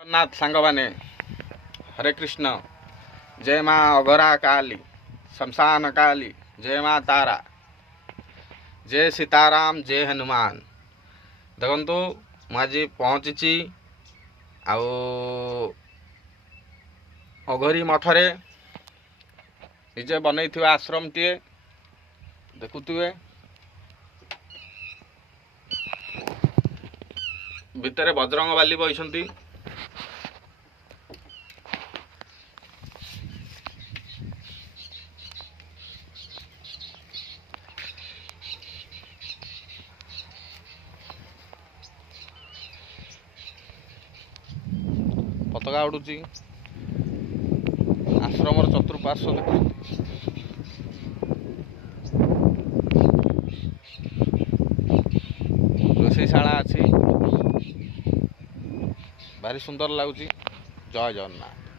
ଜଗନ୍ନାଥ ସାଙ୍ଗମାନେ ହରେ କୃଷ୍ଣ। ଜୟ ମା ଅଘରା କାଲି, ଶମଶାନ କାଲି, ଜୟ ମା ତାରା, ଜୟ ସୀତାରାମ, ଜୟ ହନୁମାନ। ଦେଖନ୍ତୁ ମୁଁ ଆଜି ପହଞ୍ଚିଛି ଆଉ ଅଘରୀ ମଠରେ ନିଜେ ବନେଇଥିବା ଆଶ୍ରମଟିଏ ଦେଖୁଥିବେ। ଭିତରେ ବଜରଙ୍ଗବାଲି ବଇଛନ୍ତି। ପତାକା ଉଡୁଛି। ଆଶ୍ରମର ଚତୁଃପାର୍ଶ୍ୱ ଦେଖୁଛନ୍ତି। ରୋଷେଇଶାଳା ଅଛି। ଭାରି ସୁନ୍ଦର ଲାଗୁଛି। ଜୟ ଜଗନ୍ନାଥ।